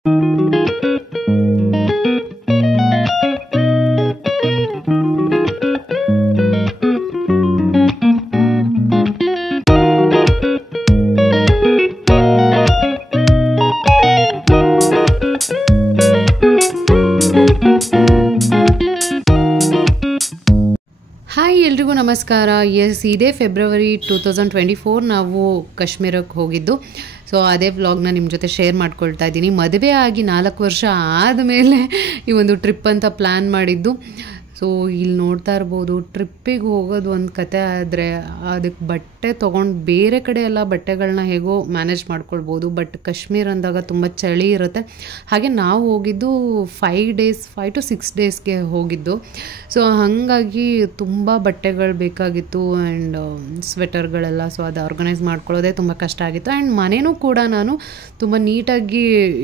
Hi ಎಲ್ರಿಗೂ ನಮಸ್ಕಾರ. ಇದೇ ಫೆಬ್ರವರಿ 2024 ನಾವು ಕಾಶ್ಮೀರಕ್ಕೆ ಹೋಗಿದ್ದು. ಸೊ ಅದೇ ವ್ಲಾಗ್ನ ನಿಮ್ಮ ಜೊತೆ ಶೇರ್ ಮಾಡ್ಕೊಳ್ತಾ ಇದ್ದೀನಿ. ಮದುವೆ ಆಗಿ 4 ವರ್ಷ ಆದಮೇಲೆ ಈ ಒಂದು ಟ್ರಿಪ್ ಅಂತ ಪ್ಲ್ಯಾನ್ ಮಾಡಿದ್ದು. ಸೊ ಇಲ್ಲಿ ನೋಡ್ತಾ ಇರ್ಬೋದು, ಟ್ರಿಪ್ಪಿಗೆ ಹೋಗೋದು ಒಂದು ಕತೆ ಆದರೆ ಅದಕ್ಕೆ ಬಟ್ಟೆ ತೊಗೊಂಡು ಬೇರೆ ಕಡೆ ಎಲ್ಲ ಬಟ್ಟೆಗಳನ್ನ ಹೇಗೋ ಮ್ಯಾನೇಜ್ ಮಾಡ್ಕೊಳ್ಬೋದು. ಬಟ್ ಕಾಶ್ಮೀರ ಅಂದಾಗ ತುಂಬ ಚಳಿ ಇರುತ್ತೆ. ಹಾಗೆ ನಾವು ಹೋಗಿದ್ದು 5 to 6 ಡೇಸ್ಗೆ ಹೋಗಿದ್ದು. ಸೊ ಹಾಗಾಗಿ ತುಂಬ ಬಟ್ಟೆಗಳು ಬೇಕಾಗಿತ್ತು ಆ್ಯಂಡ್ ಸ್ವೆಟರ್ಗಳೆಲ್ಲ. ಸೊ ಅದು ಆರ್ಗನೈಸ್ ಮಾಡ್ಕೊಳ್ಳೋದೇ ತುಂಬ ಕಷ್ಟ ಆಗಿತ್ತು. ಆ್ಯಂಡ್ ಮನೇನೂ ಕೂಡ ನಾನು ತುಂಬ ನೀಟಾಗಿ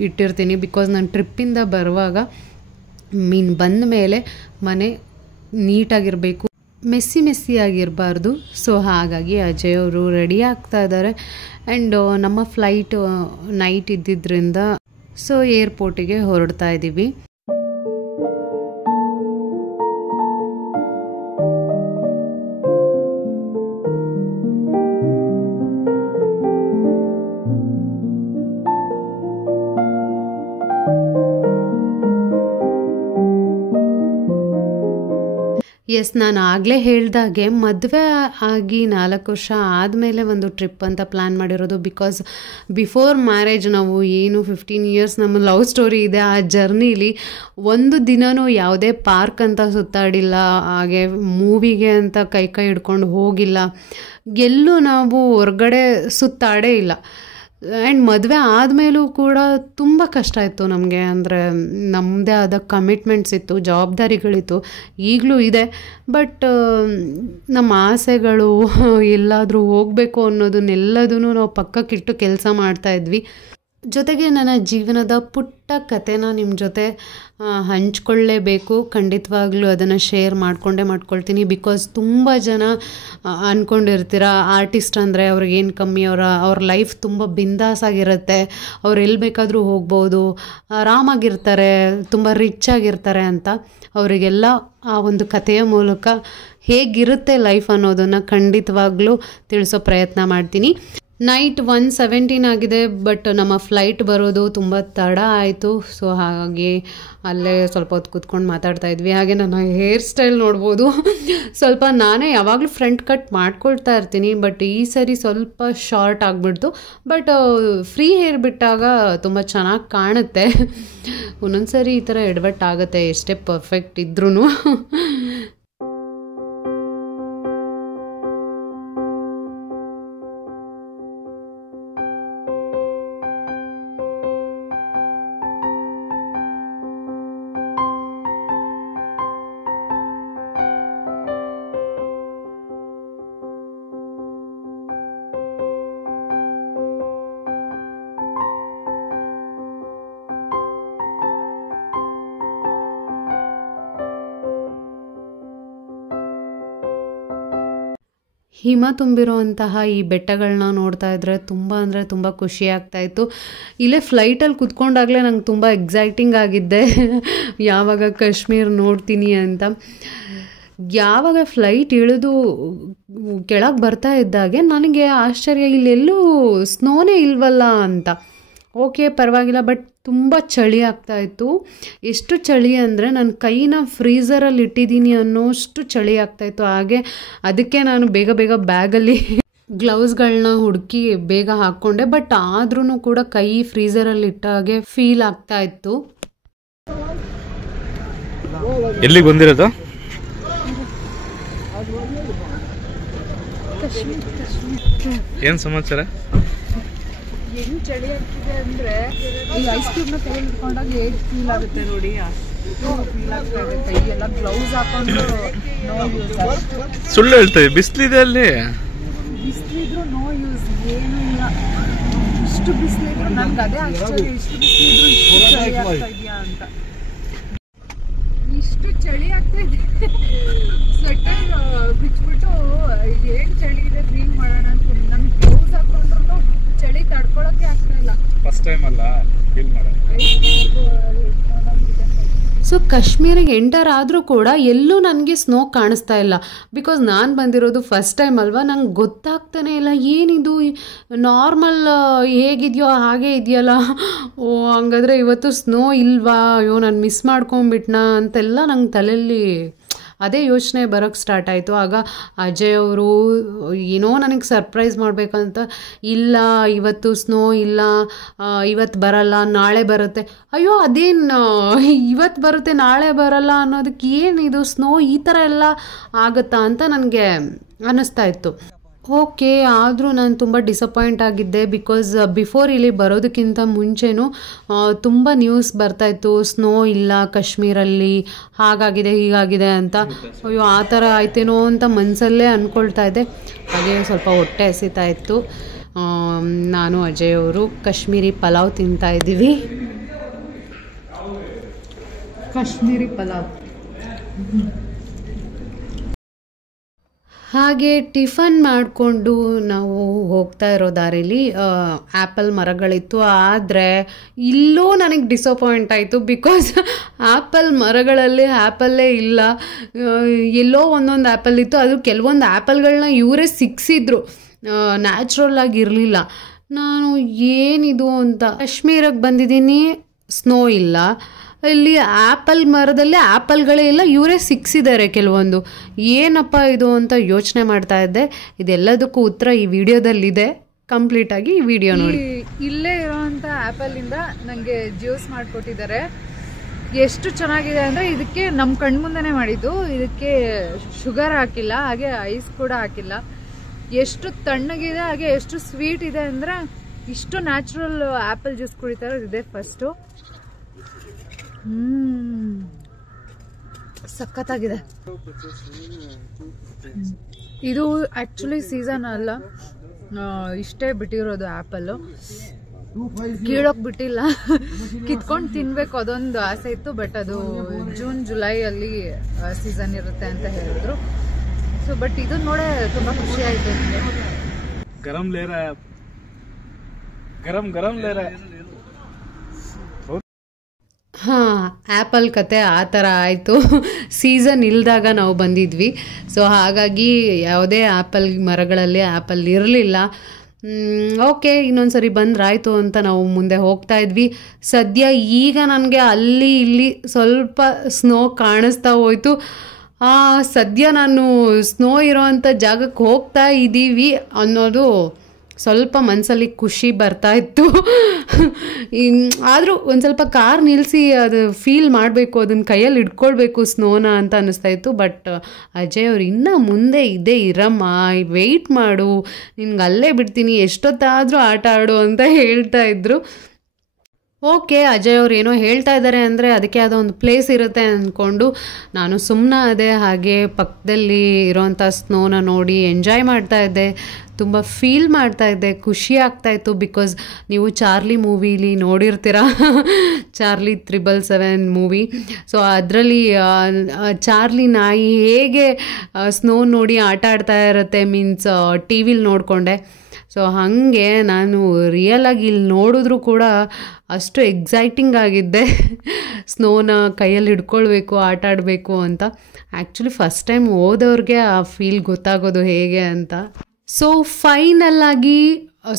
ಇಟ್ಟಿರ್ತೀನಿ. ಬಿಕಾಸ್ ನಾನು ಟ್ರಿಪ್ಪಿಂದ ಬರುವಾಗ ಬಂದ ಮೇಲೆ ಮನೆ ನೀಟಾಗಿರಬೇಕು, ಮೆಸ್ಸಿ ಆಗಿರಬಾರ್ದು. ಸೊ ಹಾಗಾಗಿ ಅಜಯ್ ಅವರು ರೆಡಿ ಆಗ್ತಾ ಇದ್ದಾರೆ. ಆ್ಯಂಡ್ ನಮ್ಮ ಫ್ಲೈಟ್ ನೈಟ್ ಇದ್ದಿದ್ದರಿಂದ ಸೊ ಏರ್ಪೋರ್ಟಿಗೆ ಹೊರಡ್ತಾ ಇದ್ದೀವಿ. ಎಸ್, ನಾನು ಆಗಲೇ ಹೇಳ್ದಾಗೆ ಮದುವೆ ಆಗಿ 4 ವರ್ಷ ಆದಮೇಲೆ ಒಂದು ಟ್ರಿಪ್ ಅಂತ ಪ್ಲ್ಯಾನ್ ಮಾಡಿರೋದು. ಬಿಕಾಸ್ ಬಿಫೋರ್ ಮ್ಯಾರೇಜ್ ನಾವು ಏನು 15 ಇಯರ್ಸ್ ನಮ್ಮ ಲವ್ ಸ್ಟೋರಿ ಇದೆ. ಆ ಜರ್ನಿಲಿ ಒಂದು ದಿನವೂ ಯಾವುದೇ ಪಾರ್ಕ್ ಅಂತ ಸುತ್ತಾಡಿಲ್ಲ, ಹಾಗೆ ಮೂವಿಗೆ ಅಂತ ಕೈ ಹಿಡ್ಕೊಂಡು ಹೋಗಿಲ್ಲ, ಎಲ್ಲೂ ನಾವು ಹೊರಗಡೆ ಸುತ್ತಾಡೇ ಇಲ್ಲ. ಆ್ಯಂಡ್ ಮದುವೆ ಆದಮೇಲೂ ಕೂಡ ತುಂಬ ಕಷ್ಟ ಇತ್ತು ನಮಗೆ. ಅಂದರೆ ನಮ್ಮದೇ ಆದ ಕಮಿಟ್ಮೆಂಟ್ಸ್ ಇತ್ತು, ಜವಾಬ್ದಾರಿಗಳಿತ್ತು, ಈಗಲೂ ಇದೆ. ಬಟ್ ನಮ್ಮ ಆಸೆಗಳು ಎಲ್ಲಾದರೂ ಹೋಗಬೇಕು ಅನ್ನೋದನ್ನೆಲ್ಲದೂ ನಾವು ಪಕ್ಕಕ್ಕಿಟ್ಟು ಕೆಲಸ ಮಾಡ್ತಾಯಿದ್ವಿ. ಜೊತೆಗೆ ನನ್ನ ಜೀವನದ ಪುಟ್ಟ ಕಥೆನ ನಿಮ್ಮ ಜೊತೆ ಹಂಚ್ಕೊಳ್ಳೇಬೇಕು. ಖಂಡಿತವಾಗ್ಲೂ ಅದನ್ನು ಶೇರ್ ಮಾಡ್ಕೊಳ್ತೀನಿ. ಬಿಕಾಸ್ ತುಂಬ ಜನ ಅಂದ್ಕೊಂಡಿರ್ತೀರ ಆರ್ಟಿಸ್ಟ್ ಅಂದರೆ ಅವ್ರಿಗೇನು ಕಮ್ಮಿ, ಅವ್ರ ಲೈಫ್ ತುಂಬ ಬಿಂದಾಸಾಗಿರುತ್ತೆ, ಅವ್ರು ಎಲ್ಲಿ ಬೇಕಾದರೂ ಹೋಗ್ಬೋದು, ಆರಾಮಾಗಿರ್ತಾರೆ, ತುಂಬ ರಿಚ್ ಆಗಿರ್ತಾರೆ ಅಂತ. ಅವರಿಗೆಲ್ಲ ಆ ಒಂದು ಕಥೆಯ ಮೂಲಕ ಹೇಗಿರುತ್ತೆ ಲೈಫ್ ಅನ್ನೋದನ್ನು ಖಂಡಿತವಾಗ್ಲೂ ತಿಳಿಸೋ ಪ್ರಯತ್ನ ಮಾಡ್ತೀನಿ. ನೈಟ್ 1:17 ಆಗಿದೆ. ಬಟ್ ನಮ್ಮ ಫ್ಲೈಟ್ ಬರೋದು ತುಂಬ ತಡ ಆಯಿತು. ಸೊ ಹಾಗಾಗಿ ಅಲ್ಲೇ ಸ್ವಲ್ಪ ಹೊತ್ತು ಕೂತ್ಕೊಂಡು ಮಾತಾಡ್ತಾ ಇದ್ವಿ. ಹಾಗೆ ನನ್ನ ಹೇರ್ ಸ್ಟೈಲ್ ನೋಡ್ಬೋದು, ಸ್ವಲ್ಪ ನಾನೇ ಯಾವಾಗಲೂ ಫ್ರಂಟ್ ಕಟ್ ಮಾಡ್ಕೊಳ್ತಾ ಇರ್ತೀನಿ. ಬಟ್ ಈ ಸರಿ ಸ್ವಲ್ಪ ಶಾರ್ಟ್ ಆಗಿಬಿಡ್ತು. ಬಟ್ ಫ್ರೀ ಹೇರ್ ಬಿಟ್ಟಾಗ ತುಂಬ ಚೆನ್ನಾಗಿ ಕಾಣುತ್ತೆ. ಒಂದೊಂದು ಸರಿ ಈ ಥರ ಎಡವಟ್ಟು ಆಗುತ್ತೆ, ಎಷ್ಟೇ ಪರ್ಫೆಕ್ಟ್ ಇದ್ರೂ. ಹಿಮ ತುಂಬಿರೋಂತಹ ಈ ಬೆಟ್ಟಗಳನ್ನ ನೋಡ್ತಾ ಇದ್ರೆ ತುಂಬ ಅಂದರೆ ತುಂಬ ಖುಷಿ ಆಗ್ತಾಯಿತ್ತು. ಇಲ್ಲೇ ಫ್ಲೈಟಲ್ಲಿ ಕುತ್ಕೊಂಡಾಗಲೇ ನಂಗೆ ತುಂಬ ಎಕ್ಸೈಟಿಂಗ್ ಆಗಿದ್ದೆ, ಯಾವಾಗ ಕಾಶ್ಮೀರ ನೋಡ್ತೀನಿ ಅಂತ. ಯಾವಾಗ ಫ್ಲೈಟ್ ಇಳಿದು ಕೆಳಗೆ ಬರ್ತಾ ಇದ್ದಾಗೆ ನನಗೆ ಆಶ್ಚರ್ಯ, ಇಲ್ಲೆಲ್ಲೂ ಸ್ನೋನೇ ಇಲ್ವಲ್ಲ ಅಂತ. ಓಕೆ ಪರವಾಗಿಲ್ಲ, ಬಟ್ ತುಂಬ ಚಳಿ ಆಗ್ತಾಯಿತ್ತು. ಎಷ್ಟು ಚಳಿ ಅಂದರೆ ನನ್ನ ಕೈನ ಫ್ರೀಝರಲ್ಲಿ ಇಟ್ಟಿದ್ದೀನಿ ಅನ್ನೋಷ್ಟು ಚಳಿ ಆಗ್ತಾಯಿತ್ತು. ಹಾಗೆ ಅದಕ್ಕೆ ನಾನು ಬೇಗ ಬ್ಯಾಗಲ್ಲಿ ಗ್ಲೌಸ್ಗಳನ್ನ ಹುಡುಕಿ ಬೇಗ ಹಾಕ್ಕೊಂಡೆ. ಬಟ್ ಆದ್ರೂ ಕೂಡ ಕೈ ಫ್ರೀಝರಲ್ಲಿ ಇಟ್ಟಾಗೆ ಫೀಲ್ ಆಗ್ತಾಯಿತ್ತು. ಎಲ್ಲಿಗೆ ಬಂದಿರೋದು? ಏನು ಸಮಾಚಾರ? ಹೆಂಗ್ ಚಳಿ ಆಗ್ತಿದೆ ಅಂದ್ರೆ ಈ ಐಸ್ ಕ್ಯೂಬ್ನ ಕೈ ಹಿಡ್ಕೊಂಡಾಗ ಹೇಗೆ ಫೀಲ್ ಆಗುತ್ತೆ ನೋಡಿ, ಅಷ್ಟು ಫೀಲ್ ಆಗ್ತಾ ಇದೆ. ಕೈ ಎಲ್ಲ ಗ್ಲೌಸ್ ಹಾಕೊಂಡು ನೋ ಯೂಸ್. ಸುಳ್ಳು ಹೇಳ್ತೇವೆ, ಬಿಸಿಲಿದೆ ಅಲ್ಲಿ. ಬಿಸಿಲಿದ್ರು ನೋ ಯೂಸ್, ಏನೂ ಇಲ್ಲ. ಇಷ್ಟು ಬಿಸಿಲಿದ್ರು ನನ್ಗೆ ಅದೇ ಆಶ್ಚರ್ಯ, ಇಷ್ಟು ಬಿಸಿಲಿದ್ರು ಇಷ್ಟು ಚಳಿ ಆಗ್ತಾ ಇದೆಯಾ ಅಂತ. ಇಷ್ಟು ಚಳಿ ಆಗ್ತಾ ಇದೆ, ಸ್ವೆಟರ್ ಬಿಚ್ಬಿಟ್ಟು ಏನ್ ಚಳಿ ಇದೆ ಫೀಲ್ ಮಾಡೋಣ ಅಂತ ನನ್ ಗ್ಲೌಸ್ ಹಾಕೊಂಡ್ರು ಚಳಿ ತಡ್ಕೊಳಕ್ಕೆ ಆಗ್ತಾ ಇಲ್ಲ. ಫಸ್ಟ್ ಟೈಮ್ ಅಲ್ಲ, ಸೊ ಕಾಶ್ಮೀರಿಗೆ ಎಂಟರ್ ಆದರೂ ಕೂಡ ಎಲ್ಲೂ ನನಗೆ ಸ್ನೋ ಕಾಣಿಸ್ತಾ ಇಲ್ಲ. ಬಿಕಾಸ್ ನಾನು ಬಂದಿರೋದು ಫಸ್ಟ್ ಟೈಮ್ ಅಲ್ವಾ, ನಂಗೆ ಗೊತ್ತಾಗ್ತಾನೆ ಇಲ್ಲ ಏನಿದು ನಾರ್ಮಲ್ ಹೇಗಿದೆಯೋ ಹಾಗೆ ಇದೆಯಲ್ಲ, ಓ ಹಂಗಾದ್ರೆ ಇವತ್ತು ಸ್ನೋ ಇಲ್ವಾ, ಅಯ್ಯೋ ನಾನು ಮಿಸ್ ಮಾಡ್ಕೊಂಬಿಟ್ನಾ ಅಂತೆಲ್ಲ ನಂಗೆ ತಲೆಯಲ್ಲಿ ಅದೇ ಯೋಚನೆ ಬರೋಕ್ಕೆ ಸ್ಟಾರ್ಟ್ ಆಯಿತು. ಆಗ ಅಜಯ್ ಅವರು ಏನೋ ನನಗೆ ಸರ್ಪ್ರೈಸ್ ಮಾಡಬೇಕಂತ, ಇಲ್ಲ ಇವತ್ತು ಸ್ನೋ ಇಲ್ಲ, ಇವತ್ತು ಬರಲ್ಲ ನಾಳೆ ಬರುತ್ತೆ. ಅಯ್ಯೋ ಅದೇನು ಇವತ್ತು ಬರುತ್ತೆ ನಾಳೆ ಬರಲ್ಲ ಅನ್ನೋದಕ್ಕೆ ಏನಿದು ಸ್ನೋ ಈ ಥರ ಎಲ್ಲ ಆಗುತ್ತಾ ಅಂತ ನನಗೆ ಅನ್ನಿಸ್ತಾ ಇತ್ತು. ಓಕೆ, ಆದರೂ ನಾನು ತುಂಬ ಡಿಸಪಾಯಿಂಟ್ ಆಗಿದ್ದೆ. ಬಿಕಾಸ್ ಬಿಫೋರ್ ಇಲ್ಲಿ ಬರೋದಕ್ಕಿಂತ ಮುಂಚೆನೂ ತುಂಬ ನ್ಯೂಸ್ ಬರ್ತಾಯಿತ್ತು, ಸ್ನೋ ಇಲ್ಲ ಕಾಶ್ಮೀರಲ್ಲಿ, ಹಾಗಾಗಿದೆ ಹೀಗಾಗಿದೆ ಅಂತ. ಅಯ್ಯೋ ಆ ಥರ ಆಯ್ತೇನೋ ಅಂತ ಮನಸ್ಸಲ್ಲೇ ಅಂದ್ಕೊಳ್ತಾ ಇದ್ದೆ. ಹಾಗೆ ಸ್ವಲ್ಪ ಹೊಟ್ಟೆ ಹಸಿತಾ ಇತ್ತು. ನಾನು ಅಜಯ್ ಅವರು ಕಾಶ್ಮೀರಿ ಪಲಾವ್ ತಿಂತಾ ಇದ್ದೀವಿ. ಕಾಶ್ಮೀರಿ ಪಲಾವ್. ಹಾಗೆ ಟಿಫನ್ ಮಾಡಿಕೊಂಡು ನಾವು ಹೋಗ್ತಾ ಇರೋ ದಾರಿಲಿ ಆ್ಯಪಲ್ ಮರಗಳಿತ್ತು. ಆದರೆ ಇಲ್ಲೂ ನನಗೆ ಡಿಸಪಾಯಿಂಟ್ ಆಯಿತು. ಬಿಕಾಸ್ ಆ್ಯಪಲ್ ಮರಗಳಲ್ಲಿ ಆ್ಯಪಲ್ಲೇ ಇಲ್ಲ. ಎಲ್ಲೋ ಒಂದೊಂದು ಆ್ಯಪಲ್ ಇತ್ತು, ಅದು ಕೆಲವೊಂದು ಆ್ಯಪಲ್ಗಳನ್ನ ಇವರೇ ಸಿಕ್ಸಿದ್ರು, ನ್ಯಾಚುರಲ್ ಆಗಿರಲಿಲ್ಲ. ನಾನು ಏನಿದು ಅಂತ ಕಾಶ್ಮೀರಕ್ಕೆ ಬಂದಿದ್ದೀನಿ, ಸ್ನೋ ಇಲ್ಲ, ಇಲ್ಲಿ ಆ್ಯಪಲ್ ಮರದಲ್ಲಿ ಆ್ಯಪಲ್ಗಳೇ ಇಲ್ಲ, ಇವರೇ ಸಿಕ್ಸಿದ್ದಾರೆ ಕೆಲವೊಂದು. ಏನಪ್ಪ ಇದು ಅಂತ ಯೋಚನೆ ಮಾಡ್ತಾ ಇದ್ದೆ. ಇದೆಲ್ಲದಕ್ಕೂ ಉತ್ತರ ಈ ವಿಡಿಯೋದಲ್ಲಿದೆ. ಕಂಪ್ಲೀಟಾಗಿ ಈ ವಿಡಿಯೋ ನೋಡಿ. ಇಲ್ಲೇ ಇರೋವಂಥ ಆ್ಯಪಲ್ಲಿಂದ ನನಗೆ ಜ್ಯೂಸ್ ಮಾಡಿಕೊಟ್ಟಿದ್ದಾರೆ. ಎಷ್ಟು ಚೆನ್ನಾಗಿದೆ ಅಂದರೆ, ಇದಕ್ಕೆ ನಮ್ಮ ಕಣ್ಮುಂದೆನೇ ಮಾಡಿದ್ದು, ಇದಕ್ಕೆ ಶುಗರ್ ಹಾಕಿಲ್ಲ, ಹಾಗೆ ಐಸ್ ಕೂಡ ಹಾಕಿಲ್ಲ. ಎಷ್ಟು ತಣ್ಣಗಿದೆ, ಹಾಗೆ ಎಷ್ಟು ಸ್ವೀಟ್ ಇದೆ ಅಂದರೆ, ಇಷ್ಟು ನ್ಯಾಚುರಲ್ ಆ್ಯಪಲ್ ಜ್ಯೂಸ್ ಕುಡಿತಾರೆ. ಇದೆ ಫಸ್ಟು. ಸಖತ್ತಾಗಿದೆ. ಇದು ಆ್ಯಕ್ಚುಲಿ ಸೀಸನ್ ಅಲ್ಲ, ಇಷ್ಟೇ ಬಿಟ್ಟಿರೋದು ಆ್ಯಪಲ್ಲು. ಕೀಳೋಕೆ ಬಿಟ್ಟಿಲ್ಲ, ಕಿತ್ಕೊಂಡು ತಿನ್ಬೇಕು ಅದೊಂದು ಆಸೆ ಇತ್ತು. ಬಟ್ ಅದು ಜೂನ್ ಜುಲೈಯಲ್ಲಿ ಸೀಸನ್ ಇರುತ್ತೆ ಅಂತ ಹೇಳಿದ್ರು. ಸೊ ಬಟ್ ಇದು ನೋಡೇ ತುಂಬ ಖುಷಿ ಆಯಿತು. ಗರಂ ಲೇ ರಹಾ ಹೈ, ಗರಂ ಗರಂ ಲೇ ರಹಾ ಹೈ. ಹಾಂ, ಆ್ಯಪಲ್ ಕತೆ ಆ ಥರ ಆಯಿತು. ಸೀಸನ್ ಇಲ್ಲದಾಗ ನಾವು ಬಂದಿದ್ವಿ. ಸೊ ಹಾಗಾಗಿ ಯಾವುದೇ ಆ್ಯಪಲ್ ಮರಗಳಲ್ಲಿ ಆ್ಯಪಲ್ ಇರಲಿಲ್ಲ. ಓಕೆ, ಇನ್ನೊಂದು ಸರಿ ಬಂದ್ರಾಯ್ತು ಅಂತ ನಾವು ಮುಂದೆ ಹೋಗ್ತಾ ಇದ್ವಿ. ಸದ್ಯ ಈಗ ನನಗೆ ಅಲ್ಲಿ ಇಲ್ಲಿ ಸ್ವಲ್ಪ ಸ್ನೋ ಕಾಣಿಸ್ತಾ ಹೋಯ್ತು. ಸದ್ಯ ನಾನು ಸ್ನೋ ಇರೋವಂಥ ಜಾಗಕ್ಕೆ ಹೋಗ್ತಾ ಇದ್ದೀವಿ ಅನ್ನೋದು ಸ್ವಲ್ಪ ಮನಸ್ಸಲ್ಲಿ ಖುಷಿ ಬರ್ತಾ ಇತ್ತು. ಆದರೂ ಒಂದು ಸ್ವಲ್ಪ ಕಾರ್ ನಿಲ್ಲಿಸಿ ಅದು ಫೀಲ್ ಮಾಡಬೇಕು, ಅದನ್ನು ಕೈಯಲ್ಲಿ ಇಟ್ಕೊಳ್ಬೇಕು ಸ್ನೋನ ಅಂತ ಅನ್ನಿಸ್ತಾ ಇತ್ತು. ಬಟ್ ಅಜಯ್ ಅವ್ರು ಇನ್ನೂ ಮುಂದೆ ಇದೆ ಇರಮ್ಮ, ವೆಯ್ಟ್ ಮಾಡು, ನಿನ್ಗೆ ಅಲ್ಲೇ ಬಿಡ್ತೀನಿ, ಎಷ್ಟೊತ್ತಾದರೂ ಆಟ ಆಡು ಅಂತ ಹೇಳ್ತಾ ಇದ್ರು. ಓಕೆ, ಅಜಯ್ ಅವ್ರು ಏನೋ ಹೇಳ್ತಾ ಇದ್ದಾರೆ ಅಂದರೆ ಅದಕ್ಕೆ ಯಾವುದೋ ಒಂದು ಪ್ಲೇಸ್ ಇರುತ್ತೆ ಅಂದ್ಕೊಂಡು ನಾನು ಸುಮ್ಮನೆ ಅದೇ. ಹಾಗೆ ಪಕ್ಕದಲ್ಲಿ ಇರೋವಂಥ ಸ್ನೋನ ನೋಡಿ ಎಂಜಾಯ್ ಮಾಡ್ತಾ ಇದ್ದೆ, ತುಂಬ ಫೀಲ್ ಮಾಡ್ತಾ ಇದ್ದೆ, ಖುಷಿ ಆಗ್ತಾಯಿತ್ತು. ಬಿಕಾಸ್ ನೀವು ಚಾರ್ಲಿ ಮೂವಿಲಿ ನೋಡಿರ್ತೀರ, ಚಾರ್ಲಿ 777 ಮೂವಿ. ಸೊ ಅದರಲ್ಲಿ ಚಾರ್ಲಿ ನಾಯಿ ಹೇಗೆ ಸ್ನೋ ನೋಡಿ ಆಟ ಆಡ್ತಾ ಇರುತ್ತೆ, ಮೀನ್ಸ್ ಟಿ ವಿಲಿ ನೋಡಿಕೊಂಡೆ. ಸೊ ಹಾಗೆ ನಾನು ರಿಯಲಾಗಿ ಇಲ್ಲಿ ನೋಡಿದ್ರೂ ಕೂಡ ಅಷ್ಟು ಎಕ್ಸೈಟಿಂಗ್ ಆಗಿದ್ದೆ, ಸ್ನೋನ ಕೈಯಲ್ಲಿ ಹಿಡ್ಕೊಳ್ಬೇಕು, ಆಟ ಆಡಬೇಕು ಅಂತ. ಆ್ಯಕ್ಚುಲಿ ಫಸ್ಟ್ ಟೈಮ್ ಹೋದವ್ರಿಗೆ ಆ ಫೀಲ್ ಗೊತ್ತಾಗೋದು ಹೇಗೆ ಅಂತ. ಸೊ ಫೈನಲ್ಲಾಗಿ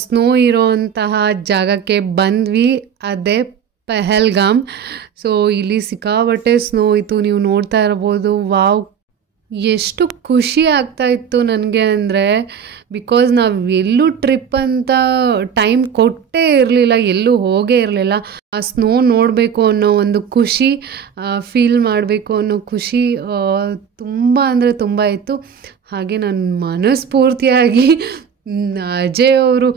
ಸ್ನೋ ಇರೋಂತಹ ಜಾಗಕ್ಕೆ ಬಂದ್ವಿ, ಅದೇ ಪೆಹಲ್ಗಾಮ್. ಸೊ ಇಲ್ಲಿ ಸಿಕ್ಕಾಪಟ್ಟೆ ಸ್ನೋ ಇತ್ತು, ನೀವು ನೋಡ್ತಾ ಇರ್ಬೋದು. ವಾವ್, ಎಷ್ಟು ಖುಷಿ ಆಗ್ತಾಯಿತ್ತು ನನಗೆ ಅಂದರೆ, ಬಿಕಾಸ್ ನಾವು ಎಲ್ಲೂ ಟ್ರಿಪ್ ಅಂತ ಟೈಮ್ ಕೊಟ್ಟೇ ಇರಲಿಲ್ಲ, ಎಲ್ಲೂ ಹೋಗೇ ಇರಲಿಲ್ಲ. ಆ ಸ್ನೋ ನೋಡಬೇಕು ಅನ್ನೋ ಒಂದು ಖುಷಿ, ಫೀಲ್ ಮಾಡಬೇಕು ಅನ್ನೋ ಖುಷಿ ತುಂಬ ಅಂದರೆ ತುಂಬ ಇತ್ತು. ಹಾಗೆ ನಾನು ಮನಸ್ಫೂರ್ತಿಯಾಗಿ ಅಜಯ್ ಅವರು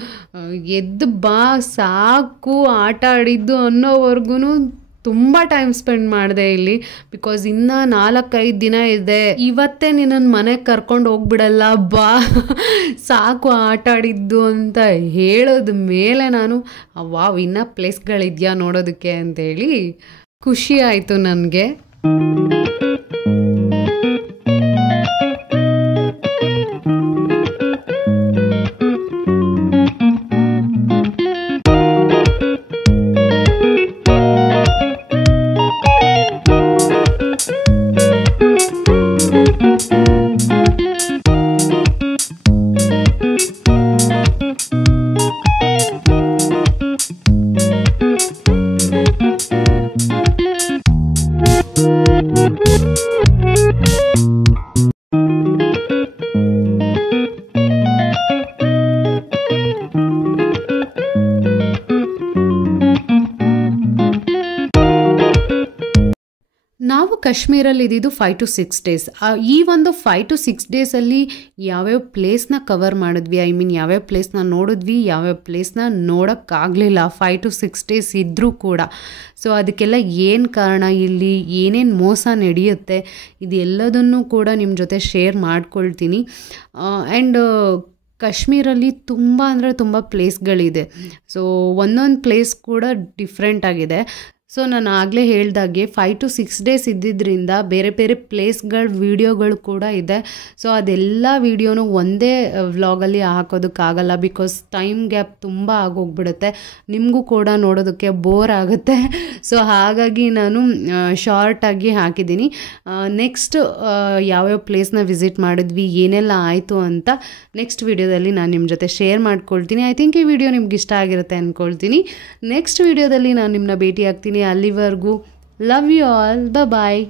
ಎದ್ದು ಬಾ ಸಾಕು ಆಟ ಆಡಿದ್ದು ಅನ್ನೋವರೆಗೂ ತುಂಬ ಟೈಮ್ ಸ್ಪೆಂಡ್ ಮಾಡಿದೆ ಇಲ್ಲಿ. ಬಿಕಾಸ್ ಇನ್ನೂ 4-5 ದಿನ ಇದೆ, ಇವತ್ತೇ ನಿನ್ನನ್ನು ಮನೆಗೆ ಕರ್ಕೊಂಡು ಹೋಗ್ಬಿಡಲ್ಲ, ಬಾ ಸಾಕು ಆಟ ಆಡಿದ್ದು ಅಂತ ಹೇಳೋದ ಮೇಲೆ ನಾನು ವಾವ್ ಇನ್ನೂ ಪ್ಲೇಸ್ಗಳಿದೆಯಾ ನೋಡೋದಕ್ಕೆ ಅಂತೇಳಿ ಖುಷಿ ಆಯಿತು ನನಗೆ. ನಾವು ಕಾಶ್ಮೀರಲ್ಲಿ ಇದ್ದಿದ್ದು 5 to 6 days. ಈ ಒಂದು 5 to 6 ಡೇಸಲ್ಲಿ ಯಾವ್ಯಾವ ಪ್ಲೇಸ್ನ ಕವರ್ ಮಾಡಿದ್ವಿ, ಐ ಮೀನ್ ಯಾವ್ಯಾವ ಪ್ಲೇಸ್ನ ನೋಡಿದ್ವಿ, ಯಾವ್ಯಾವ ಪ್ಲೇಸ್ನ ನೋಡೋಕ್ಕಾಗಲಿಲ್ಲ 5 to 6 days ಇದ್ದರೂ ಕೂಡ. ಸೊ ಅದಕ್ಕೆಲ್ಲ ಏನು ಕಾರಣ, ಇಲ್ಲಿ ಏನೇನು ಮೋಸ ನಡೆಯುತ್ತೆ, ಇದೆಲ್ಲದನ್ನು ಕೂಡ ನಿಮ್ಮ ಜೊತೆ ಶೇರ್ ಮಾಡ್ಕೊಳ್ತೀನಿ. ಆ್ಯಂಡ್ ಕಾಶ್ಮೀರಲ್ಲಿ ತುಂಬ ಅಂದರೆ ತುಂಬ ಪ್ಲೇಸ್ಗಳಿದೆ. ಸೊ ಒಂದೊಂದು ಪ್ಲೇಸ್ ಕೂಡ ಡಿಫ್ರೆಂಟ್ ಆಗಿದೆ. ಸೊ ನಾನು ಆಗಲೇ ಹೇಳ್ದಾಗೆ 5 to 6 days ಇದ್ದಿದ್ದರಿಂದ ಬೇರೆ ಬೇರೆ ಪ್ಲೇಸ್ಗಳ ವೀಡಿಯೋಗಳು ಕೂಡ ಇದೆ. ಸೊ ಅದೆಲ್ಲ ವೀಡಿಯೋನು ಒಂದೇ ವ್ಲಾಗಲ್ಲಿ ಹಾಕೋದಕ್ಕಾಗಲ್ಲ, ಬಿಕಾಸ್ ಟೈಮ್ ಗ್ಯಾಪ್ ತುಂಬ ಆಗೋಗ್ಬಿಡುತ್ತೆ, ನಿಮಗೂ ಕೂಡ ನೋಡೋದಕ್ಕೆ ಬೋರ್ ಆಗುತ್ತೆ. ಸೊ ಹಾಗಾಗಿ ನಾನು ಶಾರ್ಟಾಗಿ ಹಾಕಿದ್ದೀನಿ. ನೆಕ್ಸ್ಟ್ ಯಾವ್ಯಾವ ಪ್ಲೇಸ್ನ ವಿಸಿಟ್ ಮಾಡಿದ್ವಿ, ಏನೆಲ್ಲ ಆಯಿತು ಅಂತ ನೆಕ್ಸ್ಟ್ ವೀಡಿಯೋದಲ್ಲಿ ನಾನು ನಿಮ್ಮ ಜೊತೆ ಶೇರ್ ಮಾಡ್ಕೊಳ್ತೀನಿ. ಐ ಥಿಂಕ್ ಈ ವಿಡಿಯೋ ನಿಮ್ಗೆ ಇಷ್ಟ ಆಗಿರುತ್ತೆ ಅಂದ್ಕೊಳ್ತೀನಿ. ನೆಕ್ಸ್ಟ್ ವೀಡಿಯೋದಲ್ಲಿ ನಾನು ನಿಮ್ಮನ್ನ ಭೇಟಿ ಆಗ್ತೀನಿ. ಅಲ್ಲಿವರೆಗೂ ಲವ್ ಯು ಆಲ್, ಬಾಯ್.